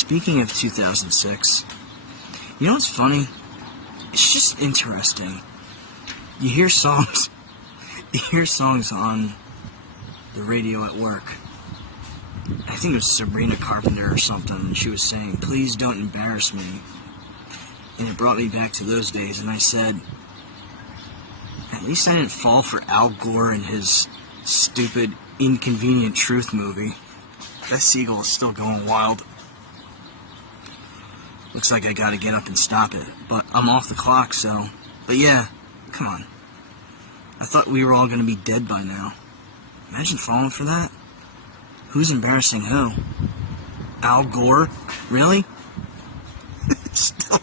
Speaking of 2006, you know what's funny? It's just interesting. You hear songs on the radio at work. I think it was Sabrina Carpenter or something, and she was saying, "Please don't embarrass me." And it brought me back to those days, and I said, at least I didn't fall for Al Gore and his stupid Inconvenient Truth movie. That seagull is still going wild. Looks like I gotta get up and stop it, but I'm off the clock, so... But yeah, come on. I thought we were all gonna be dead by now. Imagine falling for that. Who's embarrassing who? Al Gore? Really? Still